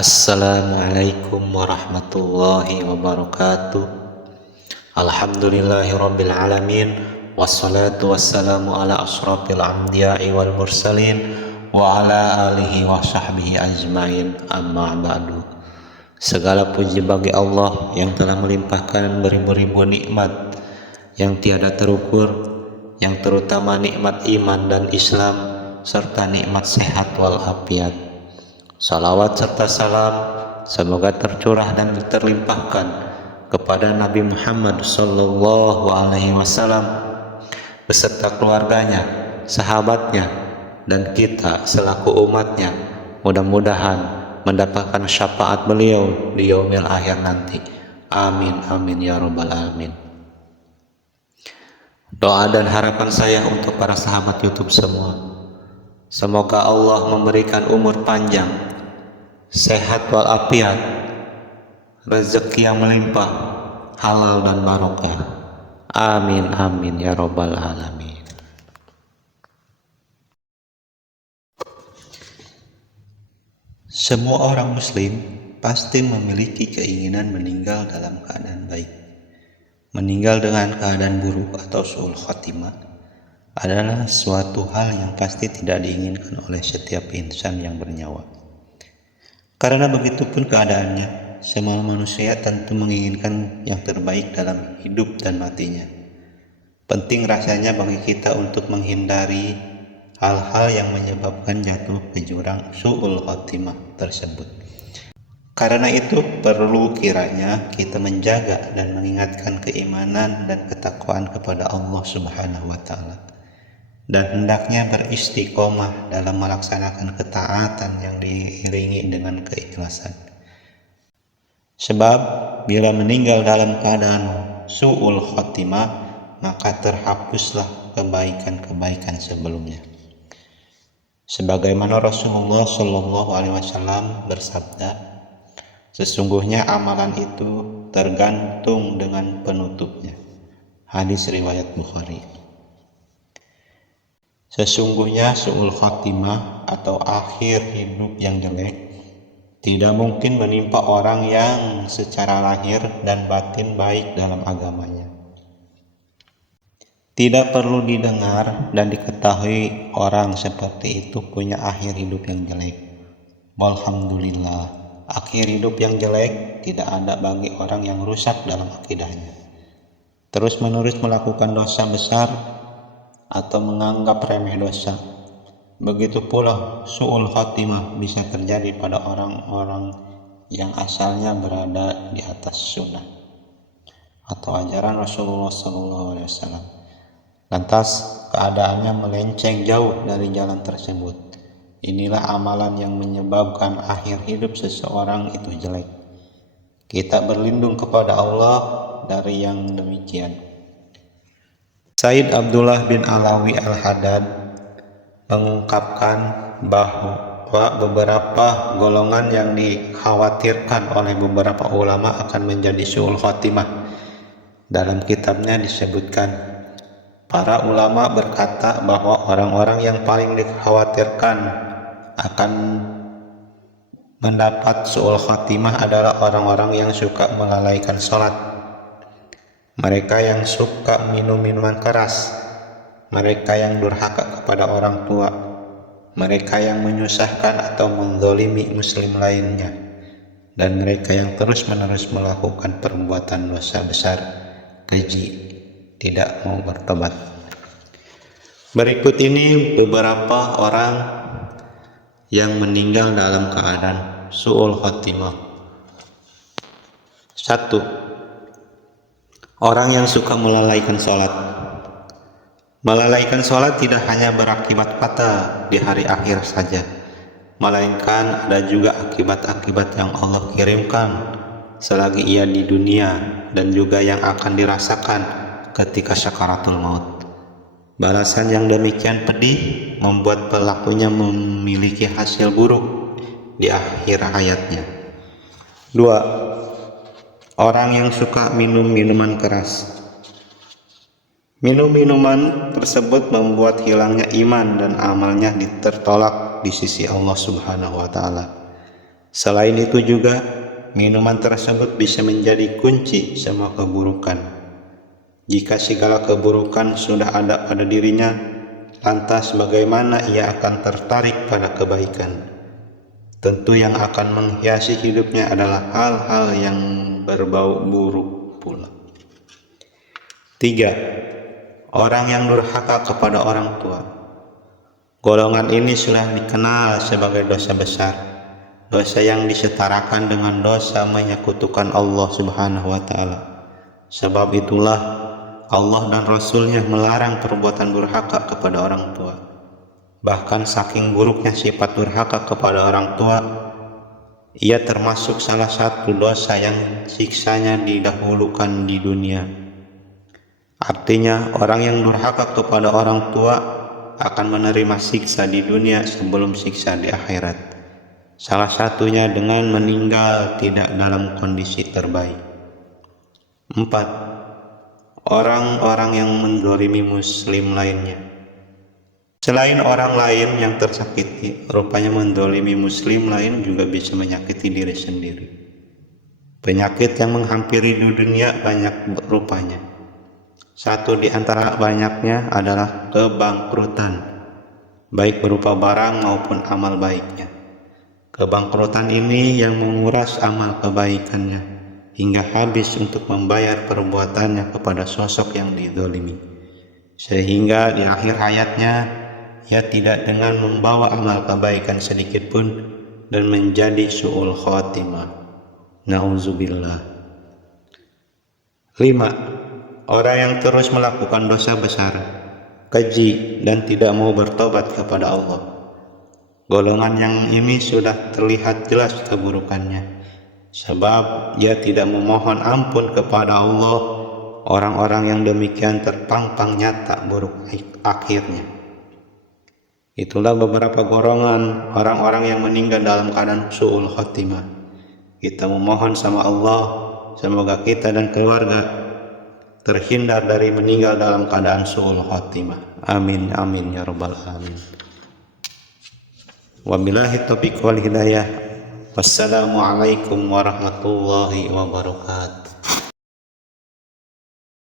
Assalamualaikum warahmatullahi wabarakatuh. Alhamdulillahirabbil alamin. Wassalatu wassalamu ala asyrafil anbiya'i wal mursalin wa ala alihi wa sahbihi ajmain. Amma ba'du. Segala puji bagi Allah yang telah melimpahkan beribu-ribu nikmat yang tiada terukur, yang terutama nikmat iman dan Islam serta nikmat sehat walafiat. Salawat serta salam semoga tercurah dan terlimpahkan kepada Nabi Muhammad sallallahu alaihi wasallam beserta keluarganya, sahabatnya, dan kita selaku umatnya. Mudah-mudahan mendapatkan syafaat beliau di yaumil akhir nanti. Amin amin ya rabbal alamin. Doa dan harapan saya untuk para sahabat YouTube semua, semoga Allah memberikan umur panjang, sehat walafiat, rezeki yang melimpah, halal dan barokah. Amin amin ya rabbal alamin. Semua orang muslim pasti memiliki keinginan meninggal dalam keadaan baik. Meninggal dengan keadaan buruk atau su'ul khotimah adalah suatu hal yang pasti tidak diinginkan oleh setiap insan yang bernyawa. Karena begitupun keadaannya, semua manusia tentu menginginkan yang terbaik dalam hidup dan matinya. Penting rasanya bagi kita untuk menghindari hal-hal yang menyebabkan jatuh ke jurang su'ul khotimah tersebut. Karena itu perlu kiranya kita menjaga dan mengingatkan keimanan dan ketakwaan kepada Allah Subhanahu wa Ta'ala, dan hendaknya beristiqomah dalam melaksanakan ketaatan yang diiringi dengan keikhlasan. Sebab bila meninggal dalam keadaan su'ul khotimah, maka terhapuslah kebaikan-kebaikan sebelumnya. Sebagaimana Rasulullah Shallallahu Alaihi Wasallam bersabda, sesungguhnya amalan itu tergantung dengan penutupnya. Hadis riwayat Bukhari. Sesungguhnya su'ul khotimah atau akhir hidup yang jelek tidak mungkin menimpa orang yang secara lahir dan batin baik dalam agamanya. Tidak perlu didengar dan diketahui orang seperti itu punya akhir hidup yang jelek. Walhamdulillah, akhir hidup yang jelek tidak ada bagi orang yang rusak dalam akidahnya, terus-menerus melakukan dosa besar atau menganggap remeh dosa. Begitu pula su'ul khotimah bisa terjadi pada orang-orang yang asalnya berada di atas sunnah atau ajaran Rasulullah SAW. Lantas keadaannya melenceng jauh dari jalan tersebut. Inilah amalan yang menyebabkan akhir hidup seseorang itu jelek. Kita berlindung kepada Allah dari yang demikian. Said Abdullah bin Alawi Al-Haddad mengungkapkan bahwa beberapa golongan yang dikhawatirkan oleh beberapa ulama akan menjadi su'ul khotimah. Dalam kitabnya disebutkan, para ulama berkata bahwa orang-orang yang paling dikhawatirkan akan mendapat su'ul khotimah adalah orang-orang yang suka melalaikan sholat, mereka yang suka minum minuman keras, mereka yang durhaka kepada orang tua, mereka yang menyusahkan atau menzalimi muslim lainnya, dan mereka yang terus-menerus melakukan perbuatan dosa besar, keji, tidak mau bertobat. Berikut ini beberapa orang yang meninggal dalam keadaan su'ul khotimah. 1. Orang yang suka melalaikan sholat. Melalaikan sholat tidak hanya berakibat fatal di hari akhir saja, melainkan ada juga akibat-akibat yang Allah kirimkan selagi ia di dunia dan juga yang akan dirasakan ketika syakaratul maut. Balasan yang demikian pedih membuat pelakunya memiliki hasil buruk di akhir hayatnya. 2. Orang yang suka minum minuman keras. Minum minuman tersebut membuat hilangnya iman dan amalnya tertolak di sisi Allah Subhanahu wa Ta'ala. Selain itu juga, minuman tersebut bisa menjadi kunci semua keburukan. Jika segala keburukan sudah ada pada dirinya, lantas bagaimana ia akan tertarik pada kebaikan? Tentu yang akan menghiasi hidupnya adalah hal-hal yang berbau buruk pula. 3. Orang yang durhaka kepada orang tua. Golongan ini sudah dikenal sebagai dosa besar, dosa yang disetarakan dengan dosa menyekutukan Allah Subhanahu wa Ta'ala. Sebab itulah Allah dan Rasul-Nya melarang perbuatan durhaka kepada orang tua. Bahkan saking buruknya sifat durhaka kepada orang tua, ia termasuk salah satu dosa yang siksanya didahulukan di dunia. Artinya, orang yang durhaka kepada orang tua akan menerima siksa di dunia sebelum siksa di akhirat. Salah satunya dengan meninggal tidak dalam kondisi terbaik. 4. Orang-orang yang menzalimi muslim lainnya. Selain orang lain yang tersakiti, rupanya menzalimi muslim lain juga bisa menyakiti diri sendiri. Penyakit yang menghampiri dunia banyak rupanya. Satu di antara banyaknya adalah kebangkrutan, baik berupa barang maupun amal baiknya. Kebangkrutan ini yang menguras amal kebaikannya hingga habis untuk membayar perbuatannya kepada sosok yang dizalimi, sehingga di akhir hayatnya ia tidak dengan membawa amal kebaikan sedikit pun dan menjadi su'ul khotimah. Nauzubillah. 5. Orang yang terus melakukan dosa besar, keji, dan tidak mau bertobat kepada Allah. Golongan yang ini sudah terlihat jelas keburukannya, sebab dia tidak memohon ampun kepada Allah. Orang-orang yang demikian terpampang nyata buruk akhirnya. Itulah beberapa golongan orang-orang yang meninggal dalam keadaan su'ul khotimah. Kita memohon sama Allah, semoga kita dan keluarga terhindar dari meninggal dalam keadaan su'ul khotimah. Amin amin ya rabbal alamin. Wabillahi taufiq wal hidayah. Wassalamualaikum warahmatullahi wabarakatuh.